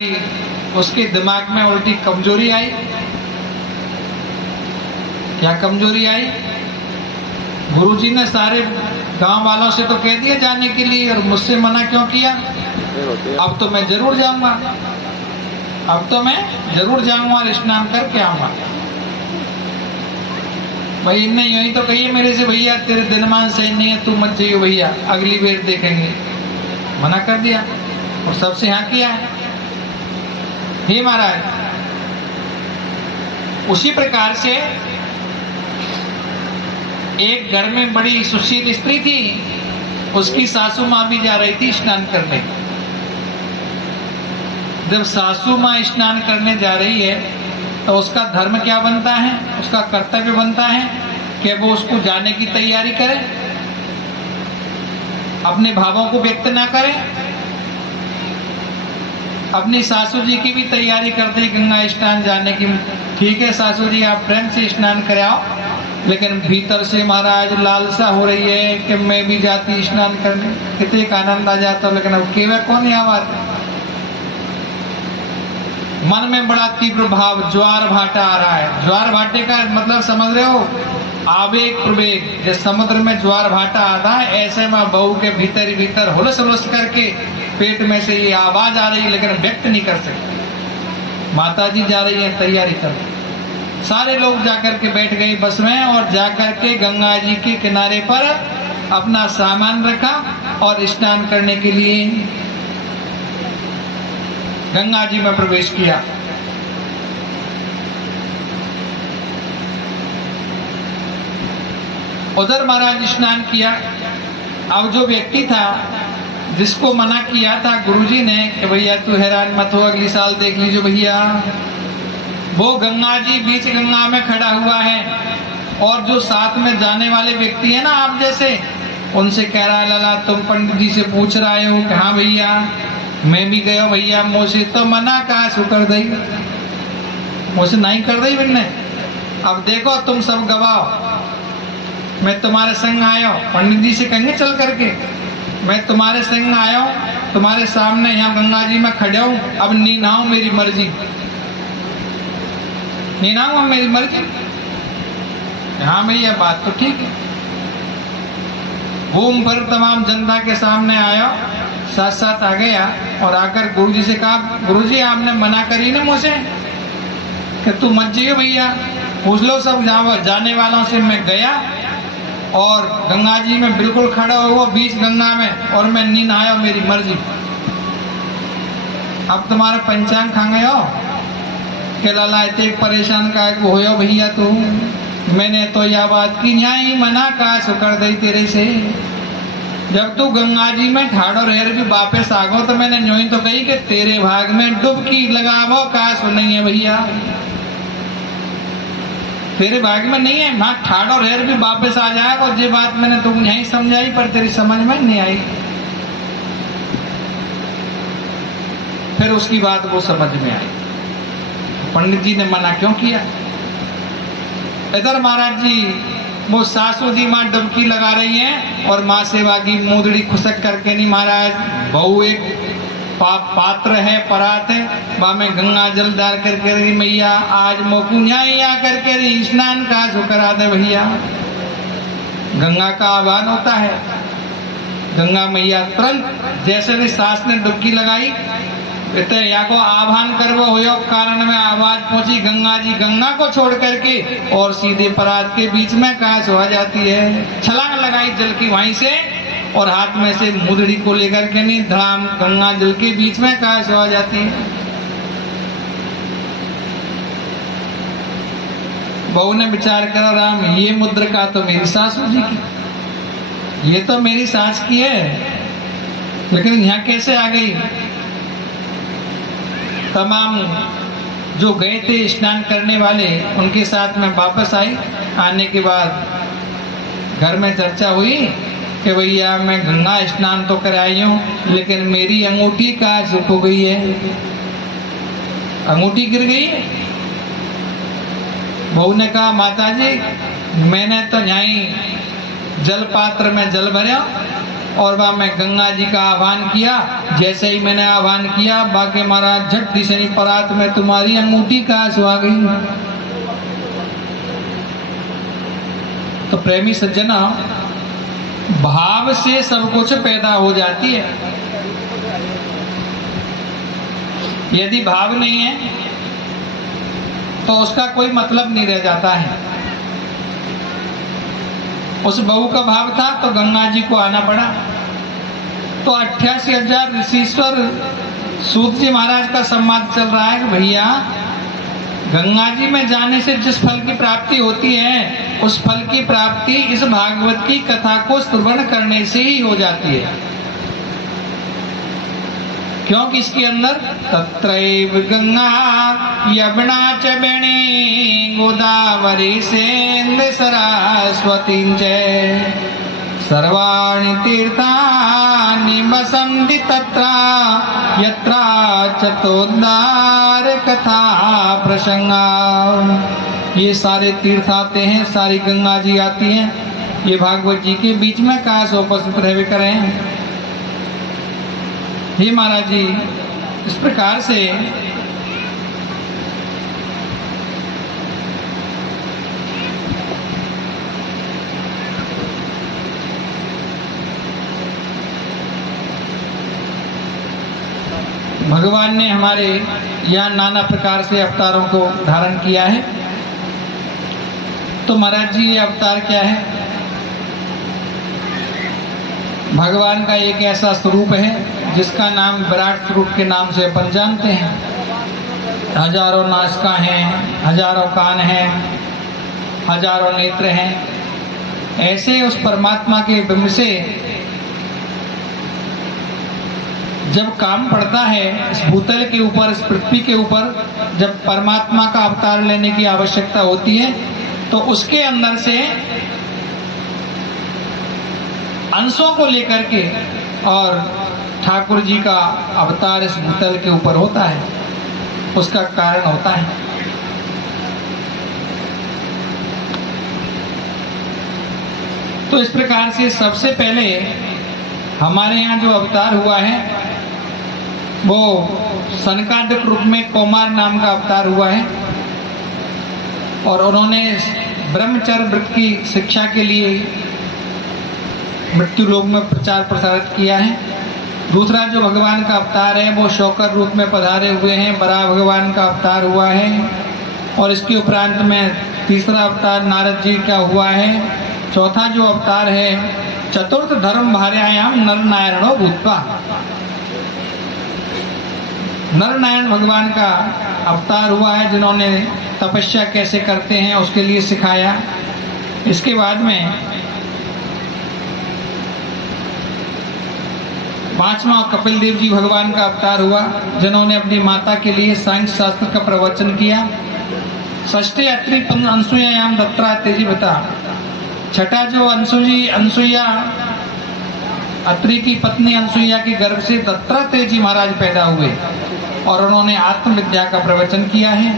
उसके दिमाग में उल्टी कमजोरी आई। क्या कमजोरी आई? गुरुजी ने सारे गांव वालों से तो कह दिया जाने के लिए, और मुझसे मना क्यों किया? अब तो मैं जरूर जाऊंगा, अब तो मैं जरूर जाऊंगा और स्नान करके आऊंगा। भाई इनने यही तो कही मेरे से, भैया तेरे दिनमान सही नहीं है, तू मत जाइयो भैया, अगली बार देखेंगे। मना कर दिया और सबसे हाँ किया है। हे महाराज, उसी प्रकार से एक घर में बड़ी सुशील स्त्री थी, उसकी सासू माँ भी जा रही थी स्नान करने। जब सासू माँ स्नान करने जा रही है तो उसका धर्म क्या बनता है, उसका कर्तव्य बनता है कि वो उसको जाने की तैयारी करे, अपने भावों को व्यक्त ना करे। अपनी सासू जी की भी तैयारी करते गंगा स्नान जाने की। ठीक है सासू जी, आप प्रेम से स्नान कराओ, लेकिन भीतर से महाराज लालसा हो रही है कि मैं भी जाती स्नान करने, कितने का आनंद आ जाता, लेकिन अब केवल कौन आवाज। मन में बड़ा तीव्र भाव, ज्वार भाटा आ रहा है। ज्वार भाटे का मतलब समझ रहे हो? आवेग प्रवेग। जैसे समुद्र में ज्वार भाटा आता है, ऐसे में बहू के भीतर ही भीतर हुलस हुलस करके पेट में से ये आवाज आ रही है, लेकिन व्यक्त नहीं कर सकती। माता जी जा रही है तैयारी कर। सारे लोग जाकर के बैठ गए बस में, और जाकर के गंगा जी के किनारे पर अपना सामान रखा और स्नान करने के लिए गंगा जी में प्रवेश किया। उधर महाराज स्नान किया। अब जो व्यक्ति था जिसको मना किया था गुरुजी ने कि भैया तू हैरान मत हो, अगली साल देख लीजिए भैया, वो गंगा जी बीच गंगा में खड़ा हुआ है, और जो साथ में जाने वाले व्यक्ति है ना आप जैसे, उनसे कह रहा है लाला तुम पंडित जी से पूछ रहे हो कि हाँ भैया मैं भी गयो भैया, मुझसे तो मना कहा सु कर दई, मुझसे नहीं कर दई बिन्ने। अब देखो तुम सब गवाओ, मैं तुम्हारे संग आया हूं। पंडित जी से कहेंगे चल करके, मैं तुम्हारे संग आया हूं, तुम्हारे सामने यहाँ गंगा जी में खड़े हूं, अब नीनाओ मेरी मर्जी, नीनाओ मेरी मर्जी। हाँ भैया बात तो ठीक है। घूम फिर तमाम जनता के सामने आया, साथ साथ आ गया और आकर गुरुजी से कहा, गुरुजी आपने मना करी ना मुझे कि तू मत जाइयो भैया, पूछ लो सब जाने वालों से। मैं गया और गंगा जी में बिल्कुल खड़ा हुआ बीच गंगा में, और मैं नींद आया, मेरी मर्जी। अब तुम्हारा पंचांग खा गए हो कि लाला इतने परेशान का हो भैया तू, मैंने तो यह बात की यहाँ मना का शुक्र दई तेरे से। जब तू गंगा जी में ठाड़ो रह भी वापस आ गो, तो मैंने यूं ही तो कही कि तेरे भाग में डुबकी लगावो का सुनई है भैया, तेरे भाग में नहीं है। वहां ठाड़ो रह भी वापस आ जाएगा, और ये बात मैंने तुम यही समझाई पर तेरी समझ में नहीं आई। फिर उसकी बात वो समझ में आई, पंडित जी ने मना क्यों किया। इधर महाराज जी वो सासू जी माँ डुबकी लगा रही हैं, और माँ सेवा की मूदड़ी खुशक करके नहीं महाराज, बहु एक पात्र है परात है, वहां में गंगा जल डाल करके मैया आज मोकुनिया आकर के स्नान का करा दे भैया। गंगा का आह्वान होता है, गंगा मैया तुरंत जैसे ने सास ने डुबकी लगाई, या को आह्वान करवो हो कारण में आवाज पहुंची, गंगा जी गंगा को छोड़ करके और सीधे परात के बीच में काश हो जाती है। छलांग लगाई जल की वहीं से, और हाथ में से मुदड़ी को लेकर के नहीं धड़ाम गंगा जल के बीच में काश हो जाती है। बहू ने विचार करा, राम ये मुद्रिका तो मेरी सासू जी की, ये तो मेरी सास की है, लेकिन यहाँ कैसे आ गई। तमाम जो गए थे स्नान करने वाले उनके साथ में वापस आई। आने के बाद घर में चर्चा हुई कि भैया मैं गंगा स्नान तो कराई हूँ, लेकिन मेरी अंगूठी का सुख हो गई है, अंगूठी गिर गई है। बहू ने कहा माता जी मैंने तो यहीं जल पात्र में जल भरा और वहां मैं गंगा जी का आह्वान किया। जैसे ही मैंने आह्वान किया, बाके महाराज झट दिशनी परात में तुम्हारी अंगूठी कहाँ से आ गई। तो प्रेमी सज्जना, भाव से सब कुछ पैदा हो जाती है। यदि भाव नहीं है तो उसका कोई मतलब नहीं रह जाता है। उस बहू का भाव था तो गंगा जी को आना पड़ा। तो 88,000 ऋषिश्वर सूत जी महाराज का संवाद चल रहा है कि भैया, गंगा जी में जाने से जिस फल की प्राप्ति होती है, उस फल की प्राप्ति इस भागवत की कथा को श्रवण करने से ही हो जाती है। क्योंकि इसके अंदर तत्रैव गंगा यमुना च वेणी गोदावरी सेंद सरस्वती च सर्वाणि तीर्थानि वसन्ति तत्र यत्र चतुर्द्वार कथा प्रसंगा। ये सारे तीर्थ आते हैं, सारी गंगा जी आती हैं, ये भागवत जी के बीच में कहाँ से उपस्थित रह करें। हे महाराज जी, इस प्रकार से भगवान ने हमारे यहाँ नाना प्रकार से अवतारों को धारण किया है। तो महाराज जी, ये अवतार क्या है? भगवान का एक ऐसा स्वरूप है जिसका नाम विराट स्वरूप के नाम से अपन जानते हैं। हजारों नासिका हैं, हजारों कान हैं, हजारों नेत्र हैं। ऐसे उस परमात्मा के बिंब से जब काम पड़ता है इस भूतल के ऊपर, इस पृथ्वी के ऊपर, जब परमात्मा का अवतार लेने की आवश्यकता होती है, तो उसके अंदर से अंशों को लेकर के और ठाकुर जी का अवतार इस भूतल के ऊपर होता है, उसका कारण होता है। तो इस प्रकार से सबसे पहले हमारे यहाँ जो अवतार हुआ है वो सनकादिक रूप में कौमार नाम का अवतार हुआ है, और उन्होंने ब्रह्मचर्य व्रत की शिक्षा के लिए मृत्यु लोक में प्रचार प्रसारित किया है। दूसरा जो भगवान का अवतार है वो शौकर रूप में पधारे हुए हैं, बड़ा भगवान का अवतार हुआ है। और इसके उपरांत में तीसरा अवतार नारद जी का हुआ है। चौथा जो अवतार है चतुर्थ धर्म भार्यायाम नर नारायणो भूत्वा, नर नारायण भगवान का अवतार हुआ है, जिन्होंने तपस्या कैसे करते हैं उसके लिए सिखाया। इसके बाद में पांचवा कपिल देव जी भगवान का अवतार हुआ, जिन्होंने अपनी माता के लिए साइंस शास्त्र का प्रवचन किया। षष्ठे अत्रि अनसुयायाम दत्रा तेजी बता, छठा जो अनसुया अत्रि की पत्नी अनसुया के गर्भ से दत्तात्रेय जी महाराज पैदा हुए, और उन्होंने आत्मविद्या का प्रवचन किया है।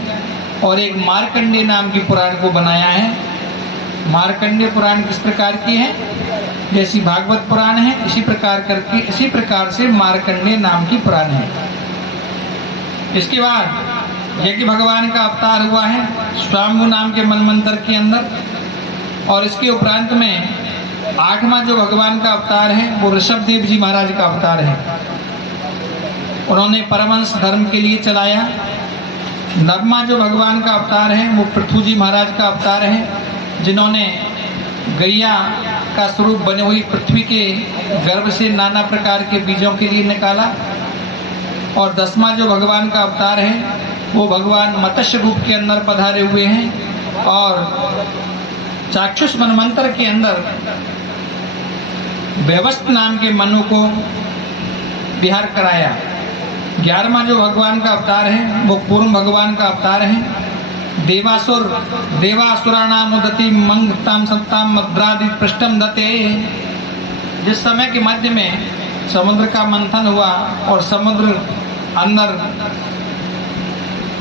और एक मार्कंडेय नाम की पुराण को बनाया है। मार्कंडेय पुराण किस प्रकार की है? जैसी भागवत पुराण है इसी प्रकार से मार्कंडेय नाम की पुराण है। इसके बाद यज्ञ भगवान का अवतार हुआ है स्वाम्भु नाम के मनमंत्र के अंदर। और इसके उपरांत में आठवां जो भगवान का अवतार है वो ऋषभ देव जी महाराज का अवतार है। उन्होंने परमहंस धर्म के लिए चलाया। नववां जो भगवान का अवतार है वो पृथु जी महाराज का अवतार है, जिन्होंने गैया का स्वरूप बने हुई पृथ्वी के गर्भ से नाना प्रकार के बीजों के लिए निकाला। और 10वां जो भगवान का अवतार है वो भगवान मत्स्य रूप के अंदर पधारे हुए हैं, और चाक्षुष मनमंत्र के अंदर व्यवस्थ नाम के मनु को विहार कराया। 11वां जो भगवान का अवतार है वो पूर्व भगवान का अवतार है। देवासुराणाम उदति मंगताम सत्ताम मद्रादि पृष्ठम दते। जिस समय के मध्य में समुद्र का मंथन हुआ और समुद्र अंदर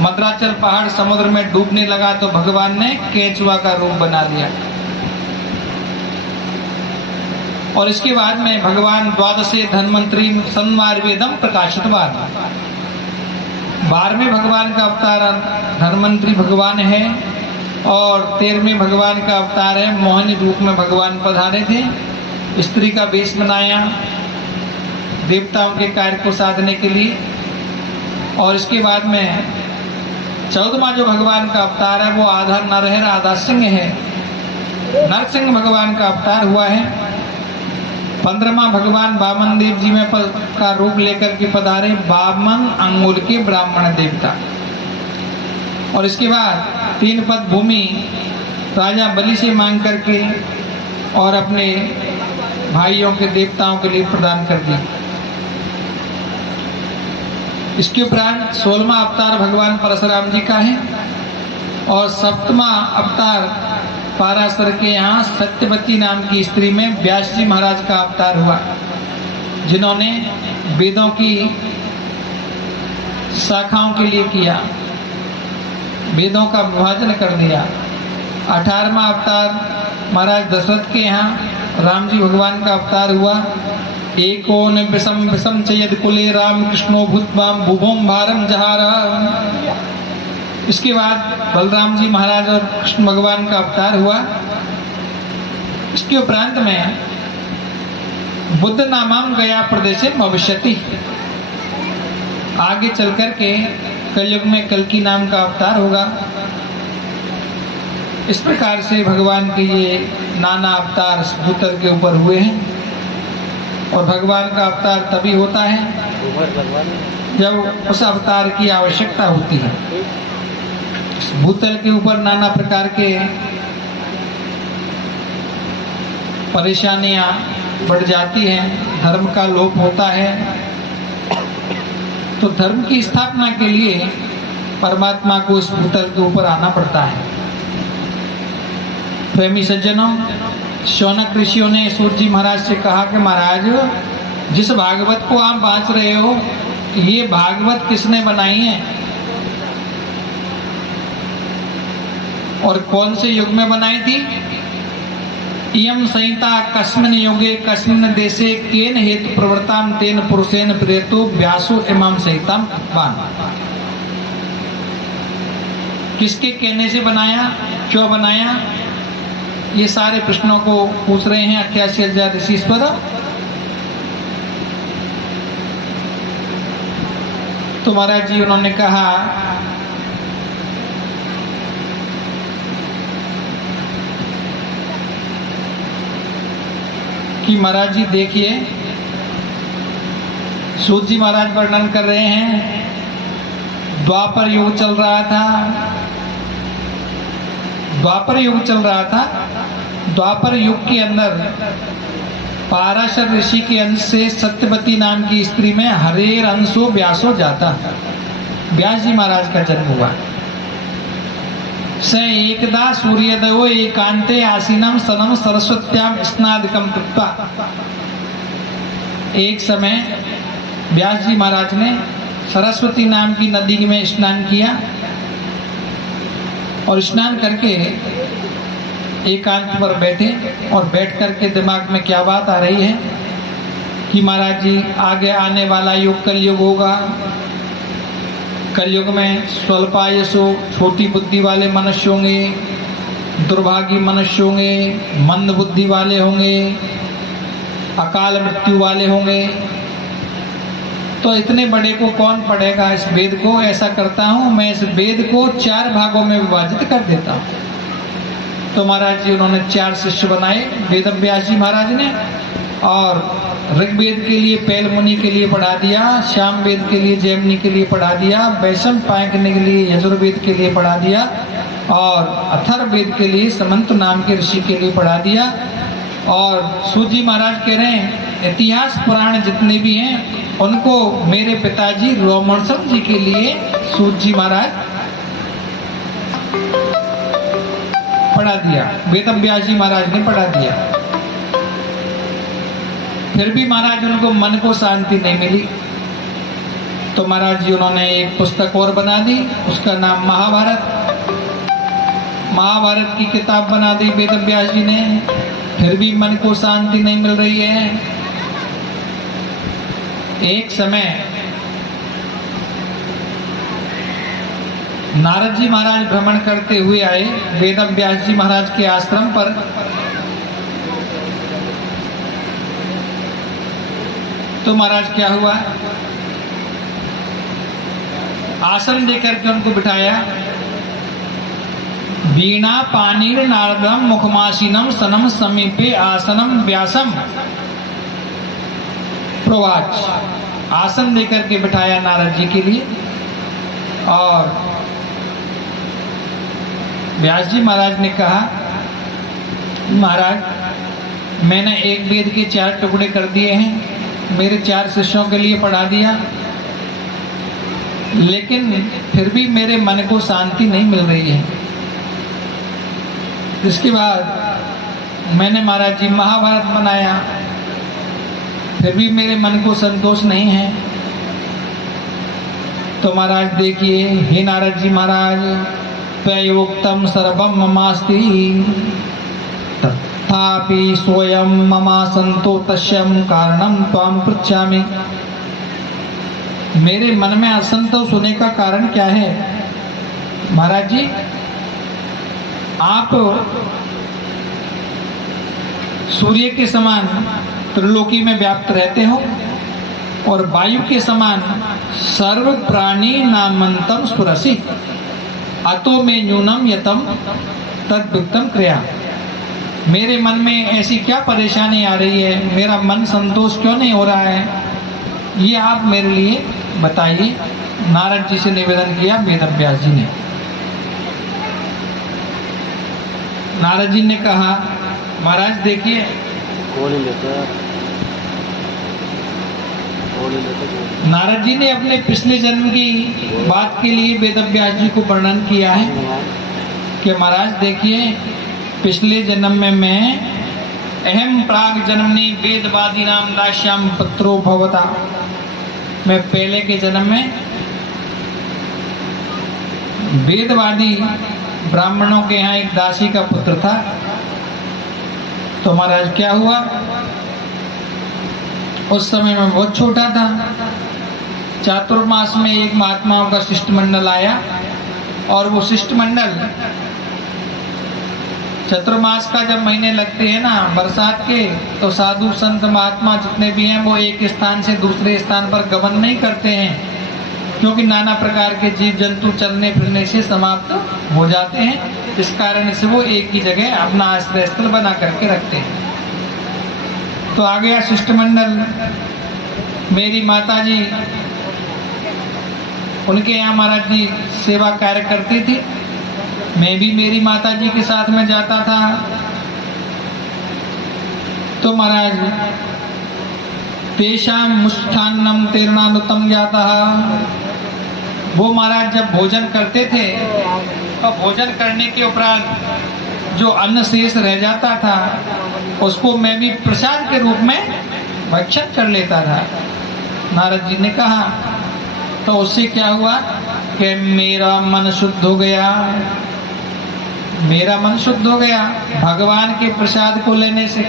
मद्राचल पहाड़ समुद्र में डूबने लगा, तो भगवान ने केचुआ का रूप बना लिया। और इसके बाद में भगवान द्वादशे धन्वंतरी संवारवेदम प्रकाशितवाद, 12वें भगवान का अवतार धन्वंतरी भगवान है और 13वें भगवान का अवतार है मोहिनी रूप में भगवान पधारे थे, स्त्री का वेश बनाया देवताओं के कार्य को साधने के लिए। और इसके बाद में 14वां जो भगवान का अवतार है वो आधा नर है आधा सिंह है, नरसिंह भगवान का अवतार हुआ है। 15वां भगवान वामन देव जी में का रूप लेकर के पधारे, वामन अंगुल के ब्राह्मण देवता। और इसके बाद 3 पद भूमि राजा बलि से मांग करके और अपने भाइयों के देवताओं के लिए प्रदान कर दी। इसके उपरांत 16वां अवतार भगवान परशुराम जी का है और 7वां अवतार पाराशर के यहाँ सत्यवती नाम की स्त्री में व्यास जी महाराज का अवतार हुआ, जिन्होंने वेदों की शाखाओं के लिए किया, वेदों का विभाजन कर दिया। 18वां अवतार महाराज दशरथ के यहाँ राम जी भगवान का अवतार हुआ। एकोन विषम विषम चयद कुले राम कृष्णो भूतवाम भुवोम भारम जहारा। इसके बाद बलराम जी महाराज और कृष्ण भगवान का अवतार हुआ। इसके उपरांत में बुद्ध नामम गया प्रदेश भविष्यति, आगे चल कर के कलयुग में कल्कि नाम का अवतार होगा। इस प्रकार से भगवान के ये नाना अवतार भूतल के ऊपर हुए हैं। और भगवान का अवतार तभी होता है जब उस अवतार की आवश्यकता होती है। भूतल के ऊपर नाना प्रकार के परेशानियां बढ़ जाती हैं, धर्म का लोप होता है, तो धर्म की स्थापना के लिए परमात्मा को इस भूतल के ऊपर आना पड़ता है। प्रेमी सज्जनों, शौनक ऋषियों ने सूत जी महाराज से कहा कि महाराज जिस भागवत को आप बाँच रहे हो ये भागवत किसने बनाई है और कौन से युग में बनाई थी? इयम संहिता कस्मिन युगे कस्मिन देशे केन हेतु प्रवृत्ताम तेन पुरुषेन प्रेतो व्यासो इमाम संहिताम बान। किसके कहने से बनाया, क्यों बनाया, ये सारे प्रश्नों को पूछ रहे हैं 88,000 ऋषीश्वर। तो महाराज जी उन्होंने कहा कि महाराज जी देखिए, सूत जी महाराज वर्णन कर रहे हैं द्वापर युग चल रहा था, द्वापर युग चल रहा था। द्वापर युग के अंदर पाराशर ऋषि के अंश से सत्यवती नाम की स्त्री में हरेर अंशो व्यासो जाता, व्यास जी महाराज का जन्म हुआ। स एकदा सूर्योदयो एकांते आसीनम सनम सरस्वत्याम स्नादिकम कृत्वा। एक समय व्यास जी महाराज ने सरस्वती नाम की नदी में स्नान किया और स्नान करके एकांत पर बैठे और बैठ करके दिमाग में क्या बात आ रही है कि महाराज जी आगे आने वाला युग कलयुग होगा। कलयुग में स्वल्पायसो छोटी बुद्धि वाले मनुष्य होंगे, दुर्भागी मनुष्य होंगे, मंद बुद्धि वाले होंगे, अकाल मृत्यु वाले होंगे। तो इतने बड़े को कौन पढ़ेगा इस वेद को? ऐसा करता हूँ मैं, इस वेद को 4 भागों में विभाजित कर देता हूँ। तो महाराज जी उन्होंने 4 शिष्य बनाए वेद व्यास जी महाराज ने, और ऋग्वेद के लिए पैल मुनि के लिए पढ़ा दिया, श्याम वेद के लिए जैमिनी के लिए पढ़ा दिया, वैशम पायकने के लिए यजुर्वेद के लिए पढ़ा दिया, और अथर्ववेद के लिए समंत नाम के ऋषि के लिए पढ़ा दिया। और सूत जी महाराज कह रहे हैं इतिहास पुराण जितने भी हैं उनको मेरे पिताजी रोमहर्षण जी के लिए सूत जी महाराज पढ़ा दिया, वेद व्यास जी महाराज ने पढ़ा दिया। फिर भी महाराज उनको मन को शांति नहीं मिली, तो महाराज जी उन्होंने एक पुस्तक और बना दी, उसका नाम महाभारत। महाभारत की किताब बना दी वेद व्यास जी ने। फिर भी मन को शांति नहीं मिल रही है। एक समय नारद जी महाराज भ्रमण करते हुए आए वेद व्यास जी महाराज के आश्रम पर। तो महाराज क्या हुआ, आसन देकर के उनको बिठाया। वीणा पानीर नारदम मुखमासीनम सनम समीपे आसनम व्यासम प्रवाच। आसन देकर के बिठाया नारद जी के लिए। और व्यास जी महाराज ने कहा, महाराज मैंने एक वेद के 4 टुकड़े कर दिए हैं, मेरे 4 शिष्यों के लिए पढ़ा दिया, लेकिन फिर भी मेरे मन को शांति नहीं मिल रही है। इसके बाद मैंने महाराज जी महाभारत बनाया, फिर भी मेरे मन को संतोष नहीं है। तो महाराज देखिए, हे नारद जी महाराज, तयोक्तम सर्वम ममास्ति तथापि स्वयं ममा संतो तस्यम कारणम त्वाम पृच्छामि। मेरे मन में असंतोष होने का कारण क्या है? महाराज जी, आप सूर्य के समान त्रिलोकी में व्याप्त रहते हो और वायु के समान सर्व प्राणी नामंतम स्फुरसि, अतो में न्यूनम यतम तद्वित्तम क्रिया। मेरे मन में ऐसी क्या परेशानी आ रही है, मेरा मन संतोष क्यों नहीं हो रहा है, ये आप मेरे लिए बताइए। नारद जी से निवेदन किया वेद व्यास जी ने। नारद जी ने कहा, महाराज देखिए, नारद जी ने अपने पिछले जन्म की बात के लिए वेद व्यास जी को वर्णन किया है कि महाराज देखिए, पिछले जन्म में मैं अहम प्राग जन्मनी वेदवादी नाम दास्याम पत्रो भवता, मैं पहले के जन्म में वेदवादी ब्राह्मणों के यहाँ एक दासी का पुत्र था। तो महाराज क्या हुआ, उस समय मैं बहुत छोटा था। चातुर्मास में एक महात्माओं का शिष्टमंडल आया और वो शिष्टमंडल चतुर्मास का जब महीने लगते हैं ना बरसात के, तो साधु संत महात्मा जितने भी हैं वो एक स्थान से दूसरे स्थान पर गमन नहीं करते हैं, क्योंकि नाना प्रकार के जीव जंतु चलने फिरने से समाप्त हो जाते हैं। इस कारण से वो एक ही जगह अपना आश्रय स्थल बना करके रखते हैं। तो आ गया शिष्टमंडल। मेरी माता जी, उनके यहाँ महाराज जी सेवा कार्य करती थी, मैं भी मेरी माता जी के साथ में जाता था। तो महाराज तेषाम मुष्ठान्नम तीर्णानुतम जाता, वो महाराज जब भोजन करते थे तो भोजन करने के उपरांत जो अन्न शेष रह जाता था उसको मैं भी प्रसाद के रूप में भक्षण कर लेता था। नारद जी ने कहा, तो उससे क्या हुआ कि मेरा मन शुद्ध हो गया, मेरा मन शुद्ध हो गया भगवान के प्रसाद को लेने से।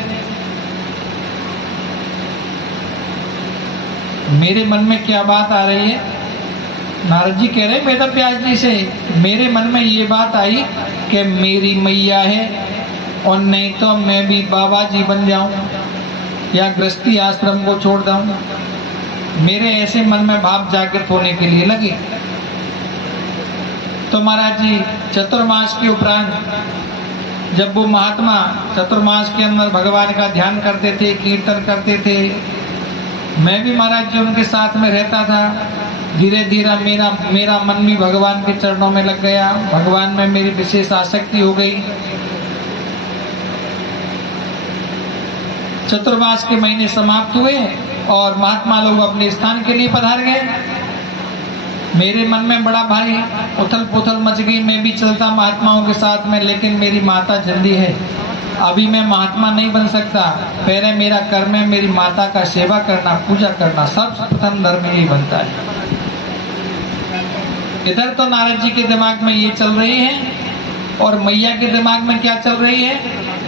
मेरे मन में क्या बात आ रही है? नारद जी कह रहे हैं वेद व्यास जी से, मेरे मन में ये बात आई कि मेरी मैया है और नहीं तो मैं भी बाबा जी बन जाऊं या गृहस्थी आश्रम को छोड़ दूं। मेरे ऐसे मन में भाव जागृत होने के लिए लगे। तो महाराज जी चतुर्मास के उपरांत जब वो महात्मा चतुर्मास के अंदर भगवान का ध्यान करते थे, कीर्तन करते थे, मैं भी महाराज जी उनके साथ में रहता था। धीरे धीरे मेरा मन भी भगवान के चरणों में लग गया, भगवान में मेरी विशेष आसक्ति हो गई। चतुर्मास के महीने समाप्त हुए और महात्मा लोग अपने स्थान के लिए पधार गए। मेरे मन में बड़ा भारी उथल पुथल मच गई। मैं भी चलता महात्माओं के साथ में, लेकिन मेरी माता जिंदी है, अभी मैं महात्मा नहीं बन सकता। पहले मेरा कर्म है मेरी माता का सेवा करना, पूजा करना, सर्वप्रथम धर्म यही बनता है। इधर तो नारद जी के दिमाग में ये चल रही है और मैया के दिमाग में क्या चल रही है?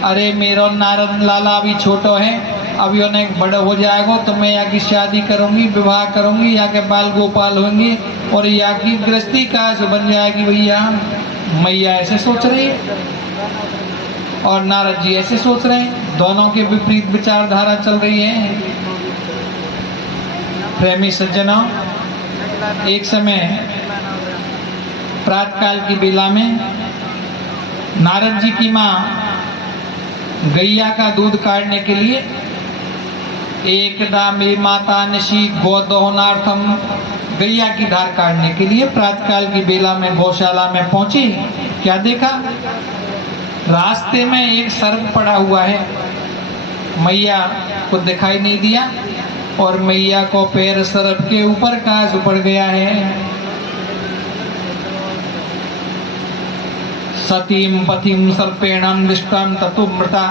अरे मेरो नारद लाला अभी छोटो है, अभी उन्हें बड़ा हो जाएगा तो मैं यहाँ की शादी करूंगी, विवाह करूंगी, यहाँ के बाल गोपाल होंगे और यहाँ की गृहस्थी का बन जाएगी भैया। मैया ऐसे सोच रही है और नारद जी ऐसे सोच रहे हैं, दोनों के विपरीत विचारधारा चल रही है। प्रेमी सज्जनों, एक समय प्रातःकाल की बेला में नारद जी की माँ गैया का दूध काटने के लिए एकदा मे माता निशी गोदोहनार्थम, गैया की धार काटने के लिए प्रातःकाल की बेला में गौशाला में पहुंची। क्या देखा? रास्ते में एक सर्प पड़ा हुआ है। मैया को दिखाई नहीं दिया और मैया को पैर सर्प के ऊपर काज पड़ गया है। सतीम पतिम सर्पेणम दृष्टम ततु मृता।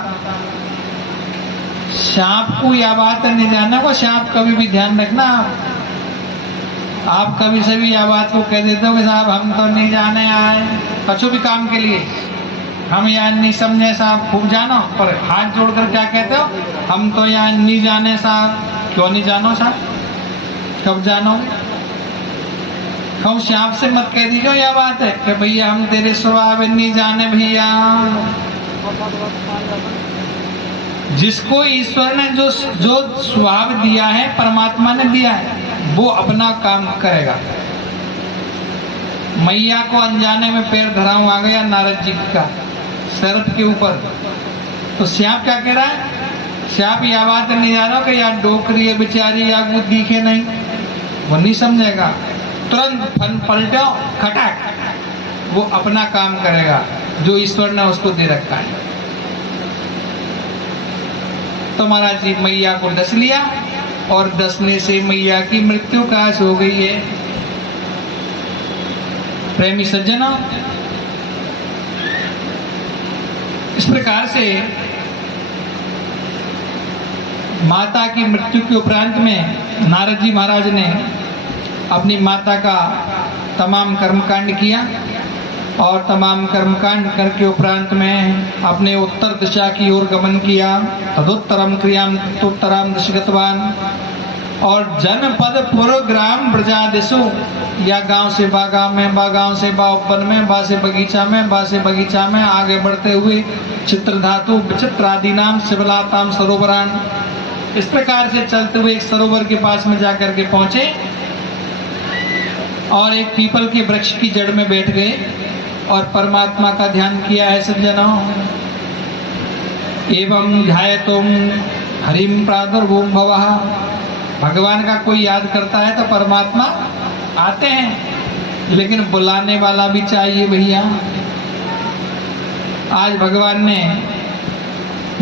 सांप को यह बात नहीं जानना को, सांप कभी भी ध्यान रखना, आप कभी से भी यह बात को कह देते हो कि साहब हम तो नहीं जाने आए कछु भी काम के लिए, हम यहाँ नहीं समझे साहब, खूब जानो, पर हाथ जोड़कर क्या कहते हो, हम तो यहाँ नहीं जाने साहब। क्यों नहीं जानो साहब? कब जानोगे? हम सांप से मत कह दीजिए यह बात है कि भैया हम तेरे स्वभाव नहीं जाने भैया। जिसको ईश्वर ने जो स्वभाव दिया है, परमात्मा ने दिया है, वो अपना काम करेगा। मैया को अनजाने में पैर धरा हुआ आ गया नारद जी का सर्प के ऊपर। तो सांप क्या कह रहा है? सांप यह बात नहीं जानो कि यार डोकरी है बेचारी, या वो दिखे नहीं, वो नहीं समझेगा। तुरंत फन पलटो खटाक, वो अपना काम करेगा जो ईश्वर ने उसको दे रखा है। तो महाराज जी मैया को डस लिया और डसने से मैया की मृत्यु काश हो गई है। प्रेमी सज्जनों, इस प्रकार से माता की मृत्यु के उपरांत में नारद जी महाराज ने अपनी माता का तमाम कर्मकांड किया और तमाम कर्मकांड करके उपरांत में अपने उत्तर दिशा की ओर गमन किया। तदुत्तरम क्रियाम तदुत्तराम दिशगतवान, और जनपद पुर ग्राम ब्रजादिशु, या गांव से बा गांव में, बा गांव से बा उपवन में, बा से बगीचा में, बा से बगीचा में आगे बढ़ते हुए चित्रधातु विचित्रादि नाम शिवलाताम सरोवरान, इस प्रकार से चलते हुए एक सरोवर के पास में जाकर के पहुंचे और एक पीपल के वृक्ष की जड़ में बैठ गए और परमात्मा का ध्यान किया है सज्जनों। एवं ध्यायतुम हरिम प्रादुर्भूम भवः, भगवान का कोई याद करता है तो परमात्मा आते हैं, लेकिन बुलाने वाला भी चाहिए भैया। आज भगवान ने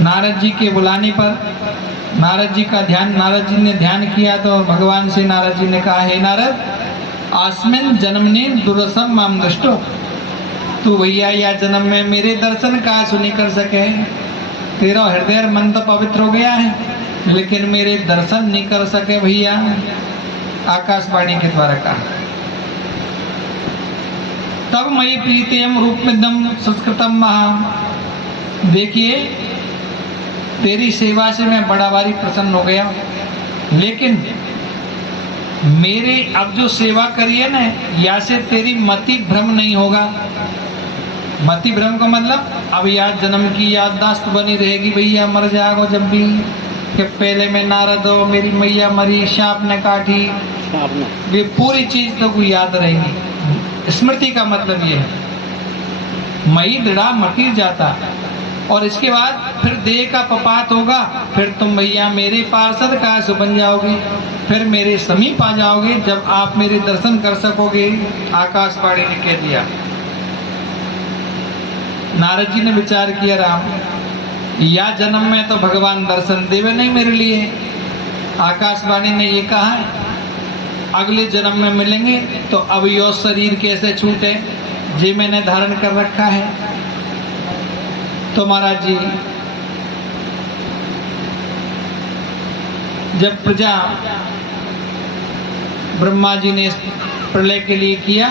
नारद जी के बुलाने पर नारद जी का ध्यान, नारद जी ने ध्यान किया तो भगवान से नारद जी ने कहा, हे नारद, आस्मिन जन्मने दुर्रसम माम दृष्टो, तू भैया या जन्म में मेरे दर्शन का सुनी कर सके, तेरा हृदय मन तो पवित्र हो गया है, लेकिन मेरे दर्शन नहीं कर सके भैया। आकाशवाणी के द्वारा कहा। तब मई प्रीतियम रूपमिदम संस्कृतम महा, देखिए तेरी सेवा से मैं बड़ा भारी प्रसन्न हो गया, लेकिन मेरे अब जो सेवा करिए ना, या से तेरी मति भ्रम नहीं होगा। मति भ्रम का मतलब अब याद जन्म की याददाश्त बनी रहेगी भैया, मर जाओ जब भी कि पहले में नारद हो, मेरी मैया मरी, सांप ने काटी, ये पूरी चीज तो को याद रहेगी। स्मृति का मतलब ये है मई दृढ़ा मटी जाता, और इसके बाद फिर देह का पपात होगा, फिर तुम भैया मेरे पार्षद का सो बन जाओगे, फिर मेरे समीप आ जाओगे जब आप मेरे दर्शन कर सकोगे। आकाशवाणी ने कह दिया। नारद जी ने विचार किया, राम या जन्म में तो भगवान दर्शन देवे नहीं मेरे लिए, आकाशवाणी ने ये कहा है अगले जन्म में मिलेंगे, तो अब यो शरीर कैसे छूटे जे मैंने धारण कर रखा है। तो महाराज जी जब प्रजा ब्रह्मा जी ने प्रलय के लिए किया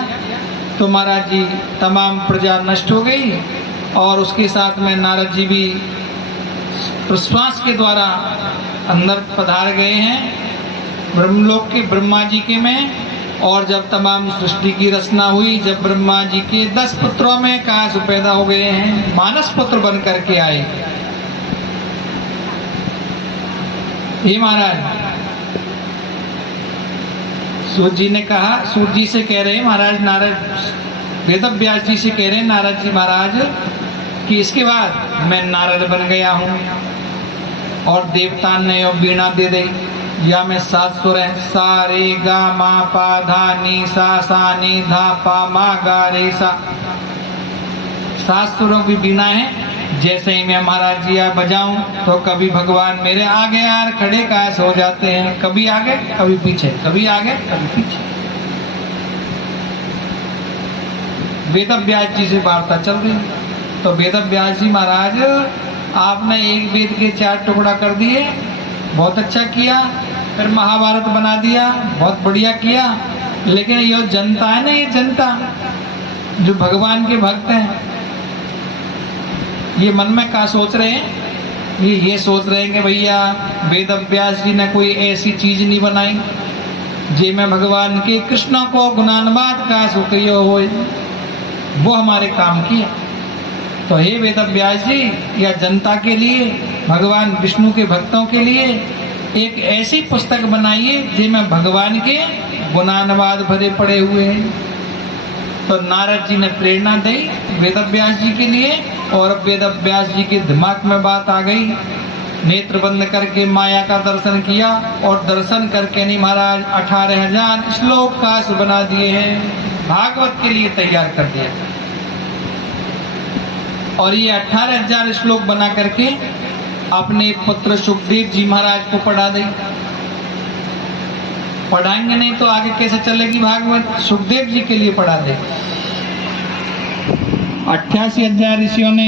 तो महाराज जी तमाम प्रजा नष्ट हो गई, और उसके साथ में नारद जी भी प्रश्वास के द्वारा अंदर पधार गए हैं ब्रह्मलोक के ब्रह्मा जी के में। और जब तमाम सृष्टि की रचना हुई, जब ब्रह्मा जी के 10 पुत्रों में काश पैदा हो गए हैं, मानस पुत्र बन करके आए। हे महाराज, सूर्य जी ने कहा, सूर्य जी से कह रहे महाराज, नारद वेदव्यास जी से कह रहे नारद जी महाराज कि इसके बाद मैं नारद बन गया हूं और देवता ने वीणा दे दी, या मैं 7 सुर है, सा रे गा मा पा धा नी सा नी धा पा मा गा रे सा, 7 सुरों की वीणा है। जैसे ही मैं महाराज जी बजाऊं तो कभी भगवान मेरे आगे यार खड़े काश हो जाते हैं, कभी आगे कभी पीछे, कभी आगे कभी पीछे। वेदव्यास जी से वार्ता चल रही, तो वेदव्यास जी महाराज आपने एक वेद के 4 टुकड़ा कर दिए, बहुत अच्छा किया। फिर महाभारत बना दिया, बहुत बढ़िया किया। लेकिन ये जनता है ना, ये जनता जो भगवान के भक्त हैं, ये मन में क्या सोच रहे हैं? ये सोच रहे हैं कि भैया वेदव्यास जी ने कोई ऐसी चीज नहीं बनाई जे में भगवान के कृष्ण को गुणानुवाद का सुक्रियो हो, वो हमारे काम की है। तो हे वेदव्यास जी, या जनता के लिए, भगवान विष्णु के भक्तों के लिए एक ऐसी पुस्तक बनाइए जिसमें भगवान के गुणानुवाद भरे पड़े हुए हैं। तो नारद जी ने प्रेरणा दी वेदव्यास जी के लिए, और वेदव्यास जी के दिमाग में बात आ गई। नेत्र बंद करके माया का दर्शन किया, और दर्शन करके नहीं महाराज 18,000 श्लोक काश बना दिए हैं, भागवत के लिए तैयार कर दिया। और ये 18,000 श्लोक बना करके अपने पुत्र सुखदेव जी महाराज को पढ़ा दी। पढ़ाएंगे नहीं तो आगे कैसे चलेगी भागवत? सुखदेव जी के लिए पढ़ा दे। 88,000 ऋषियों ने